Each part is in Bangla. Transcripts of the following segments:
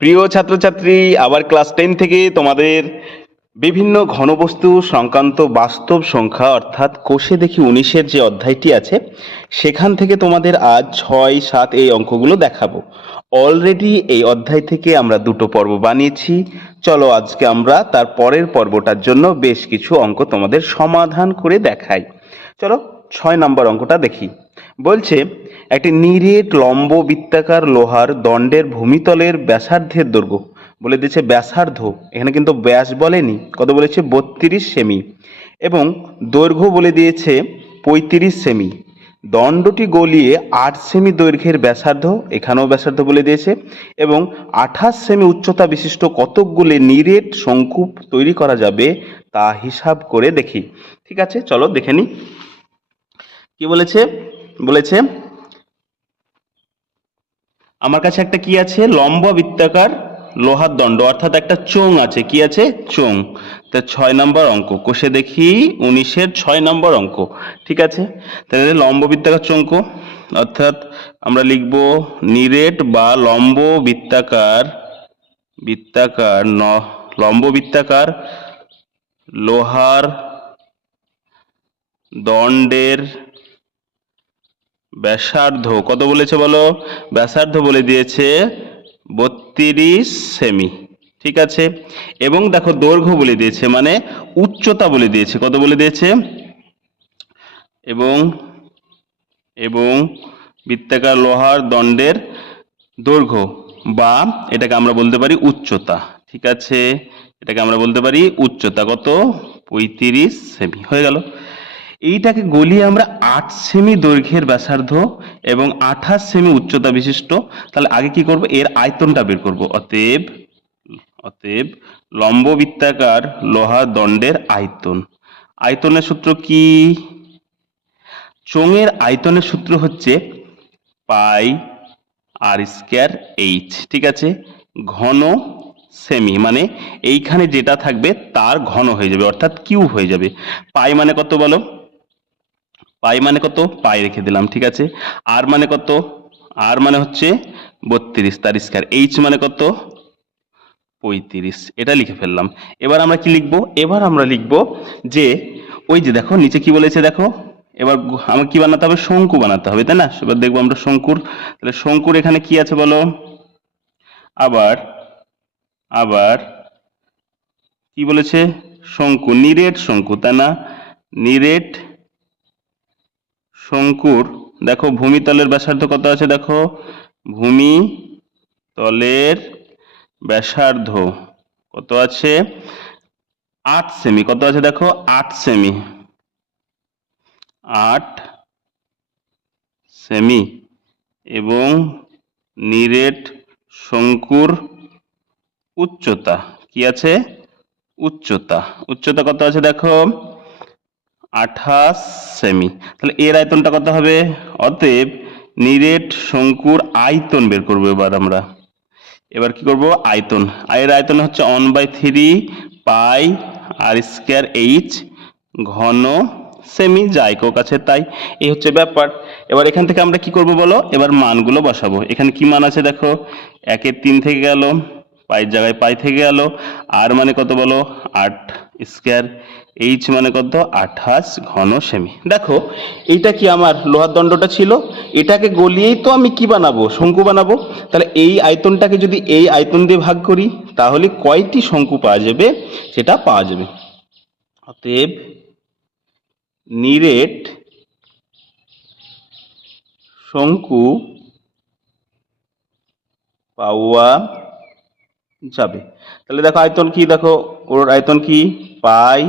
প্রিয় ছাত্রছাত্রী, আবার ক্লাস টেন থেকে তোমাদের বিভিন্ন ঘনবস্তু সংক্রান্ত বাস্তব সংখ্যা, অর্থাৎ কোষে দেখি উনিশের যে অধ্যায়টি আছে, সেখান থেকে তোমাদের আজ ছয়, সাত এই অঙ্কগুলো দেখাবো। অলরেডি এই অধ্যায় থেকে আমরা দুটো পর্ব বানিয়েছি। চলো আজকে আমরা তার পরের পর্বটার জন্য বেশ কিছু অঙ্ক তোমাদের সমাধান করে দেখাই। চলো, ছয় নম্বর অঙ্কটা দেখি। বলছে, একটি নিরেট লম্ব বৃত্তাকার লোহার দণ্ডের ভূমিতলের ব্যাসার্ধের দৈর্ঘ্য। বলে দিয়েছে ব্যাসার্ধ। এখানে কিন্তু ব্যাস বলেনি। কত বলেছে? বত্রিশ সেমি। এবং দৈর্ঘ্য বলে দিয়েছে পঁয়ত্রিশ সেমি। দণ্ডটি গলিয়ে আট সেমি দৈর্ঘ্যের ব্যাসার্ধ, এখানেও ব্যাসার্ধ বলে দিয়েছে। এবং আঠাশ সেমি উচ্চতা বিশিষ্ট কতকগুলি নিরেট শঙ্কু তৈরি করা যাবে তা হিসাব করে দেখি। ঠিক আছে? চলো দেখে নিই কি বলেছে? বলেছে। আমার কাছে একটা কি আছে? লম্ব বৃত্তাকার লোহার দণ্ড, অর্থাৎ একটা চোং আছে। কি আছে? চোং তা ছয় নম্বর অঙ্ক। কোষে দেখি উনিশের ছয় নম্বর অঙ্ক। ঠিক আছে? তাহলে লম্ব বৃত্তাকার চৌঙ্ক অর্থাৎ আমরা লিখব নিরেট বা লম্ব বৃত্তাকার বৃত্তাকার ন, লম্ব বৃত্তাকার লোহার দণ্ডের ব্যাসার্ধ, কত বলেছে বলো? ব্যাসার্ধ বলে দিয়েছে বত্রিশ সেমি, ঠিক আছে? এবং দেখো দৈর্ঘ্য বলে দিয়েছে মানে উচ্চতা বলে দিয়েছে, কত বলে দিয়েছে? এবং এবং বৃত্তাকার লোহার দণ্ডের দৈর্ঘ্য, বা এটাকে আমরা বলতে পারি উচ্চতা, ঠিক আছে? এটাকে আমরা বলতে পারি উচ্চতা, কত? পঁয়ত্রিশ সেমি, হয়ে গেল। এইটাকে গলিয়ে আমরা আট সেমি দৈর্ঘ্যের ব্যাসার্ধ এবং আঠাশ সেমি উচ্চতা বিশিষ্ট, তাহলে আগে কি করব? এর আয়তনটা বের করব। অতএব অতএব লম্ব বৃত্তাকার লোহা দণ্ডের আয়তন। আয়তনের সূত্র কি? চোঙের আয়তনের সূত্র হচ্ছে পাই আর স্কোয়ার এইচ, ঠিক আছে? ঘন সেমি মানে এইখানে যেটা থাকবে তার ঘন হয়ে যাবে, অর্থাৎ কিউব হয়ে যাবে। পাই মানে কত বলো? পাই মানে কত? পাই রেখে দিলাম, ঠিক আছে? আর মানে কত? আর মানে হচ্ছে বত্রিশ, তার স্কোয়ার এইচ মানে কত? পঁয়ত্রিশ। এটা লিখে ফেললাম। এবার আমরা কি লিখব? এবার আমরা লিখব যে, ওই যে দেখো, নিচে কি বলেছে দেখো? এবার আমাকে কি বানাতে হবে? শঙ্কু বানাতে হবে, তাই না? এবার দেখব আমরা শঙ্কুর, তাহলে শঙ্কুর এখানে কি আছে বলো? আবার আবার কি বলেছে? শঙ্কু, নিরেট শঙ্কু, তাই না? নিরেট শঙ্কুর, দেখো ভূমিতলের ব্যাসার্ধ কত আছে দেখো? ভূমি তলের ব্যাসার্ধ কত আছে? আট সেমি কত আছে দেখো? আট সেমি আট সেমি এবং নিরেট শঙ্কুর উচ্চতা, কি আছে? উচ্চতা। উচ্চতা কত আছে দেখো? আঠাশ সেমি। তাহলে এর আয়তনটা কত হবে? অতএব নিরেট শঙ্কুর আয়তন বের করব এবার আমরা। এবার কি করব? আয়তন। এর আয়তন হচ্ছে one by three pi R square H ঘন সেমি যাই কোক আছে তাই। এই হচ্ছে ব্যাপার। এবার এখান থেকে আমরা কি করব বলো? এবার মানগুলো বসাবো। এখানে কি মান আছে দেখো? একের তিন থেকে গেল পায়ের জায়গায় পাই থেকে গেল। আর মানে কত বলো? আট স্কোয়ার এইচ মানে কত? আঠাশ ঘন সেমি। দেখো, এইটা কি আমার লোহার দণ্ডটা ছিল? এটাকে গলিয়েই তো আমি কি বানাবো? শঙ্কু বানাবো? তাহলে এই আয়তনটাকে যদি এই আয়তন দিয়ে ভাগ করি, তাহলে কয়টি শঙ্কু পাওয়া যাবে? সেটা পাওয়া যাবে। অতএব, নিরেট শঙ্কু পাওয়া যাবে। তাহলে দেখো আয়তন কি? দেখো, ওর আয়তন কি? পাই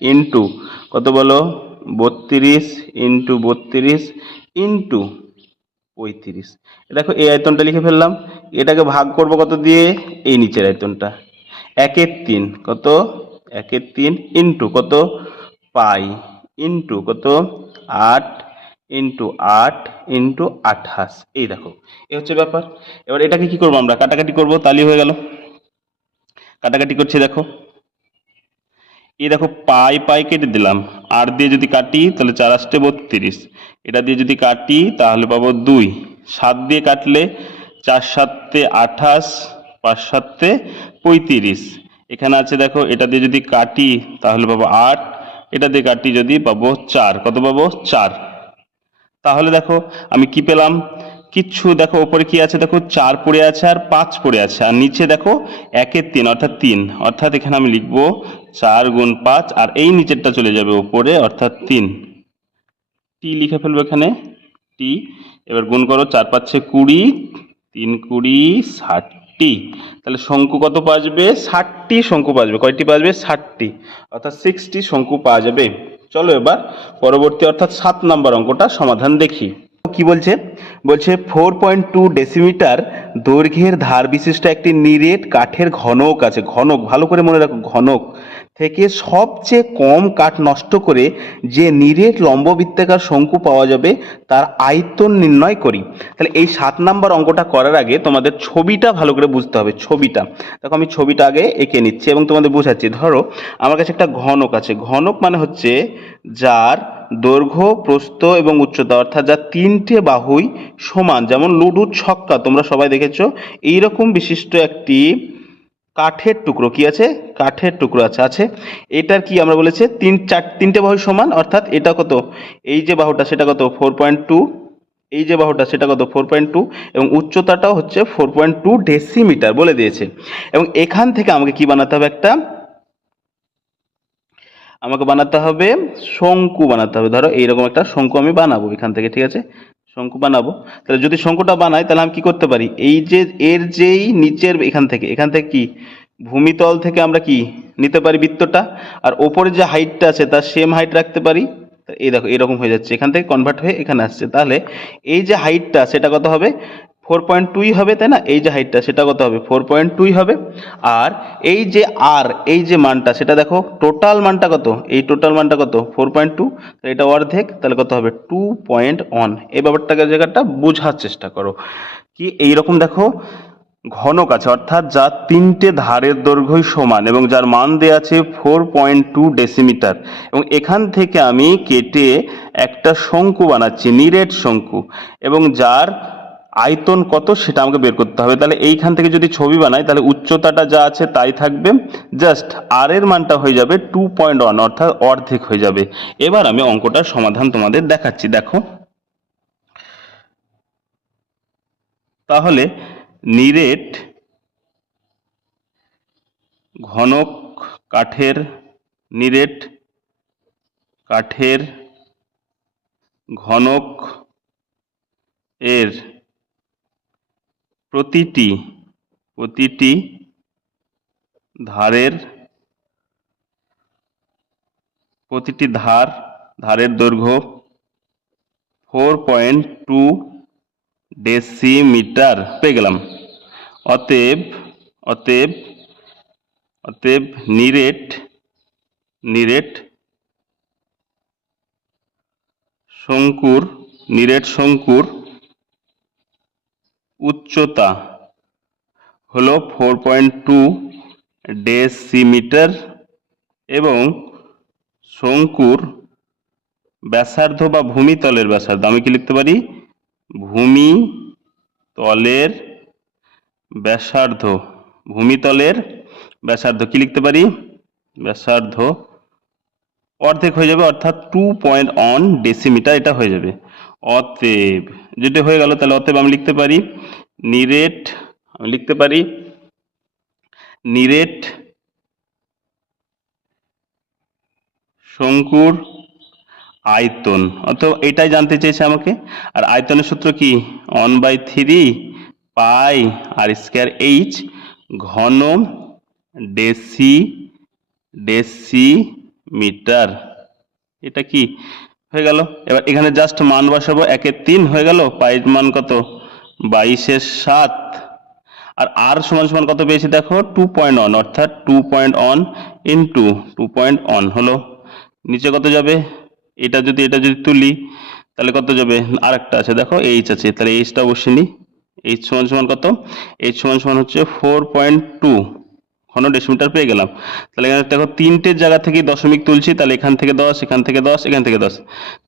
ইন্টু, কত বলো? বত্রিশ ইন্টু বত্রিশ ইন্টু পঁয়ত্রিশ। দেখো, এই আয়তনটা লিখে ফেললাম। এটাকে ভাগ করব কত দিয়ে? এই নিচের আয়তনটা। একের তিন, কত? একের তিন ইন্টু, কত? পাই ইন্টু, কত? আট ইন্টু আট ইন্টু আঠাশ। এই দেখো এই হচ্ছে ব্যাপার। এবার এটাকে কি করব আমরা? কাটাকাটি করব, তালি হয়ে গেল। কাটাকাটি করছি, দেখো। এই দেখো পাই পাই কেটে দিলাম। আর দিয়ে যদি কাটি, তাহলে চার আসতে বত্রিশ। এটা দিয়ে যদি কাটি, তাহলে পাবো দুই। সাত দিয়ে কাটলে চার সাতে আঠাশ, পাঁচ সাতে পঁয়ত্রিশ। এখানে আছে দেখো, এটা দিয়ে যদি কাটি, তাহলে পাবো আট। এটা দিয়ে কাটি যদি পাবো চার। কত পাবো? চার। তাহলে দেখো, আমি কি পেলাম? কিচ্ছু দেখো, ওপরে কি আছে? দেখো, চার পড়ে আছে আর পাঁচ পড়ে আছে। আর নিচে দেখো, একের তিন, অর্থাৎ তিন। অর্থাৎ এখানে আমি লিখব চার গুণ পাঁচ, আর এই নিচেরটা চলে যাবে ওপরে অর্থাৎ তিন। টি লিখে ফেলব এখানে টি এবার গুণ করো, চার পাঁচে কুড়ি, তিন কুড়ি ষাটটি। তাহলে শঙ্কু কত যাবে? ষাটটি শঙ্কু যাবে। কয়টি যাবে? ষাটটি। অর্থাৎ সিক্সটি শঙ্কু পাওয়া যাবে। চলো এবার পরবর্তী, অর্থাৎ সাত নম্বর অঙ্কটা সমাধান দেখি। কি বলছে? বলছে, ফোর পয়েন্ট টু ডেসিমিটার দৈর্ঘ্যের ধার বিশিষ্ট একটি নিরেট কাঠের ঘনক আছে। ঘনক, ভালো করে মনে রাখো, ঘনক। থেকে সবচেয়ে কম কাঠ নষ্ট করে যে নিরেট লম্ববৃত্তাকার শঙ্কু পাওয়া যাবে, তার আয়তন নির্ণয় করি। তাহলে এই সাত নাম্বার অঙ্কটা করার আগে তোমাদের ছবিটা ভালো করে বুঝতে হবে, ছবিটা। দেখো আমি ছবিটা আগে এঁকে নিচ্ছি এবং তোমাদের বোঝাচ্ছি। ধরো, আমার কাছে একটা ঘনক আছে। ঘনক মানে হচ্ছে যার দৈর্ঘ্য, প্রস্থ এবং উচ্চতা, অর্থাৎ যা তিনটে বাহুই সমান। যেমন লুডুর ছক্কা, তোমরা সবাই দেখেছ। এইরকম বিশিষ্ট একটি কাঠের টুকরো কি আছে? কাঠের টুকরো আছে আছে। এটার কি আমরা বলেছে? তিন, চার, তিনটে বাহু সমান, অর্থাৎ এটা কত? এই যে বাহুটা, সেটা কত? ফোর পয়েন্ট টু এই যে বাহুটা, সেটা কত? ফোর পয়েন্ট টু এবং উচ্চতাটাও হচ্ছে ফোর পয়েন্ট টু ডেসিমিটার বলে দিয়েছে। এবং এখান থেকে আমাকে কি বানাতে হবে একটা? আমাকে বানাতে হবে শঙ্কু বানাতে হবে। ধরো এইরকম একটা শঙ্কু আমি বানাবো এখান থেকে, ঠিক আছে? শঙ্কু বানাবো। তাহলে যদি শঙ্কুটা বানাই, তাহলে আমি কি করতে পারি? এই যে, এর যেই নিচের এখান থেকে এখান থেকে কি? ভূমিতল থেকে আমরা কি নিতে পারি বৃত্তটা? আর ওপরে যে হাইটটা আছে, তার সেম হাইট রাখতে পারি? এই দেখো, এরকম হয়ে যাচ্ছে। এখান থেকে কনভার্ট হয়ে এখানে আসছে। তাহলে এই যে হাইটটা সেটা কত হবে? ফোর পয়েন্ট টুই হবে, তাই না? এই যে হাইটটা, সেটা কত হবে? ফোর পয়েন্ট টুই হবে। আর এই যে আর, এই যে মানটা, সেটা দেখো, টোটাল মানটা কত? এই টোটাল মানটা কত? Four point two. এটা অর্ধেক, তাহলে কত হবে? Two point one. এই ব্যাপারটাকে জায়গাটা বোঝার চেষ্টা করো। কি এইরকম দেখো, ঘনক আছে, অর্থাৎ যার তিনটে ধারের দৈর্ঘ্যই সমান এবং যার মান দেওয়া আছে ফোর পয়েন্ট টু ডেসিমিটার। এবং এখান থেকে আমি কেটে একটা শঙ্কু বানাচ্ছি, নিরেট শঙ্কু। এবং যার আয়তন কত সেটা আমাকে বের করতে হবে। তাহলে এইখান থেকে যদি ছবি বানাই, তাহলে উচ্চতাটা যা আছে তাই থাকবে। জাস্ট আর এর মানটা হয়ে যাবে টু পয়েন্ট ওয়ান অর্থাৎ অর্ধেক হয়ে যাবে। এবার আমি অঙ্কটার সমাধান তোমাদের দেখাচ্ছি, দেখো। তাহলে নিরেট ঘনক কাঠের নিরেট কাঠের ঘনক এর প্রতিটি প্রতিটি ধারের, প্রতিটি ধার, ধারের দৈর্ঘ্য ফোর পয়েন্ট টু ডেসিমিটার পেয়ে গেলাম। অতএব অতএব অতএব নিরেট নিরেট শঙ্কুর নিরেট শঙ্কুর উচ্চতা হলো ফোর পয়েন্ট টু ডেসিমিটার এবং শঙ্কুর ব্যাসার্ধ বা ভূমিতলের ব্যাসার্ধ। আমি কি লিখতে পারি? ভূমি তলের ব্যাসার্ধ। ভূমিতলের ব্যাসার্ধ কি লিখতে পারি? ব্যাসার্ধ অর্ধেক হয়ে যাবে, অর্থাৎ টু পয়েন্ট অন ডেসিমিটার এটা হয়ে যাবে। অতএব যেটা হয়ে গেল, তাহলে অতএব আমি লিখতে পারি নিরেট, আমি লিখতে পারি নিরেট শঙ্কুর আয়তন। অথবা এটাই জানতে চেয়েছে আমাকে। আর আয়তনের সূত্র কি? One by three pi R square H ঘন ডেসি ডেসি মিটার এটা কি? হয়ে গেল। এবার এখানে জাস্ট মান বসাবো। একের তিন হয়ে গেল। পাইর মান কত? বাইশের সাত। আর আর সমান সমান কত পেয়েছি দেখো? টু পয়েন্ট ওয়ান অর্থাৎ two point one into two point one হলো। নিচে কত যাবে? এটা যদি এটা যদি তুলি, তাহলে কত যাবে? আর একটা আছে। দেখো এইচ আছে। তাহলে এইচটা অবশ্যই নিই। এইচ সমান সমান কত? এইচ সমান সমান হচ্ছে ফোর পয়েন্ট টু ঘন ডেসিমিটার পেয়ে গেলাম। তাহলে এখানে দেখো তিনটে জায়গা থেকে দশমিক তুলছি, তাহলে এখান থেকে দশ, এখান থেকে দশ, এখান থেকে দশ।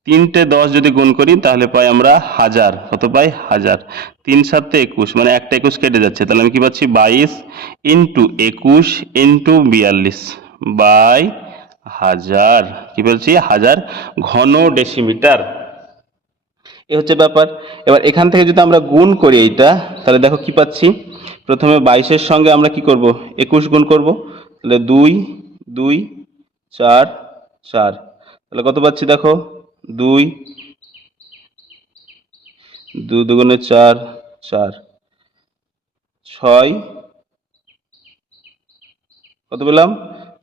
তিনটে দশ যদি গুণ করি, তাহলে পাই আমরা হাজার। কত পাই? হাজার। তিন সাতে একুশ মানে একটা একুশ কেটে যাচ্ছে। তাহলে আমি কি পাচ্ছি? বাইশ ইন্টু একুশ ইন্টু বিয়াল্লিশ বাই হাজার। কি বলছি? হাজার ঘন ডেসিমিটার এ হচ্ছে ব্যাপার। এবার এখান থেকে যদি আমরা গুণ করি এইটা, তাহলে দেখো কি পাচ্ছি? প্রথমে বাইশের সঙ্গে আমরা কি করব? একুশ গুণ করব। তাহলে দুই দুই, চার চার। তাহলে কত পাচ্ছি দেখো? দুই, দু দুগুণে চার চার। ছয়, কত পেলাম?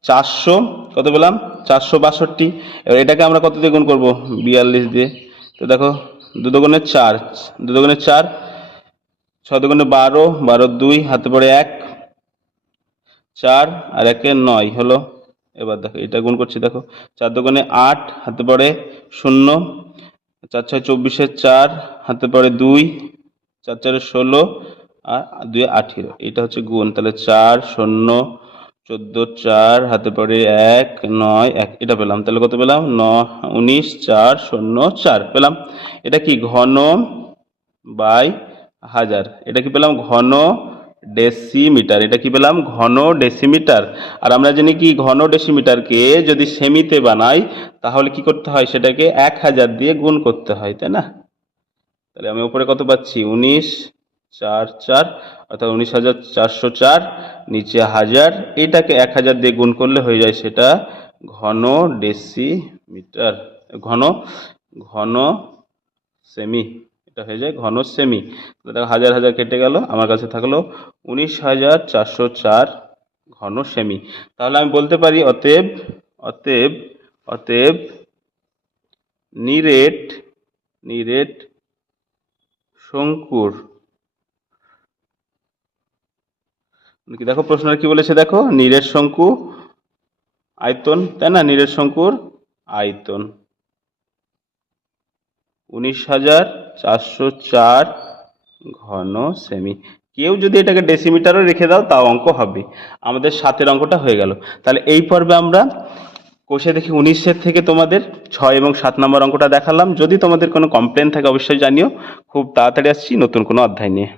চারশো, কত পেলাম? চারশো বাষট্টি। এবার এটাকে আমরা কত দিয়ে গুণ করব? বিয়াল্লিশ দিয়ে। তো দেখো, দু দুগুণে চার, দু দুগুণে চার ছ দুগুণে বারো বারো দুই, হাতে পড়ে এক, চার আর একে নয় হলো, এবার দেখো, এটা গুণ করছি, দেখো, চার দোকানে আট, হাতে পড়ে শূন্য, চার ছয় চব্বিশে চার, হাতে পড়ে দুই, চার চারে ষোলো আর দুই আঠেরো, এটা হচ্ছে গুণ, তাহলে চার, শূন্য, চোদ্দ, চার, হাতে পড়ে এক, নয়, এক, এটা পেলাম, তাহলে কত পেলাম? ন, উনিশ, চার, শূন্য, চার, পেলাম, এটা কি, ঘন বাই হাজার। এটা কি পেলাম? ঘন ডেসিমিটার এটা কি পেলাম? ঘন ডেসিমিটার আর আমরা জানি কি, ঘন ডেসিমিটারকে যদি সেমিতে বানাই, তাহলে কি করতে হয়? সেটাকে এক হাজার দিয়ে গুণ করতে হয়, তাই না? তাহলে আমি উপরে কত পাচ্ছি? উনিশ, চার চার। অর্থাৎ উনিশ হাজার চারশো চার, নিচে হাজার। এটাকে এক হাজার দিয়ে গুণ করলে হয়ে যায় সেটা ঘন ডেসিমিটার ঘন ঘন সেমি এটা হয়ে যায় ঘন সেমি দেখো হাজার হাজার কেটে গেল, আমার কাছে থাকল উনিশ হাজার চারশো চার ঘন সেমি তাহলে আমি বলতে পারি অতএব অতএব অতএব নিরেট নিরেট শঙ্কুর। দেখো প্রশ্নটা কি বলেছে দেখো? নীরের শঙ্কু, আয়তন, তাই না? নীরের শঙ্কুর আয়তন। উনিশ হাজার চারশো চার ঘন সেমি। কেউ যদি এটাকে ডেসিমিটারও রেখে দাও, তাও অঙ্ক হবে। আমাদের সাতের অঙ্কটা হয়ে গেল। তাহলে এই পর্বে আমরা কোষে দেখি উনিশের থেকে তোমাদের ছয় এবং সাত নম্বর অঙ্কটা দেখালাম। যদি তোমাদের কোনো কমপ্লেন থাকে, অবশ্যই জানিও। খুব তাড়াতাড়ি আসছি নতুন কোনো অধ্যায় নিয়ে।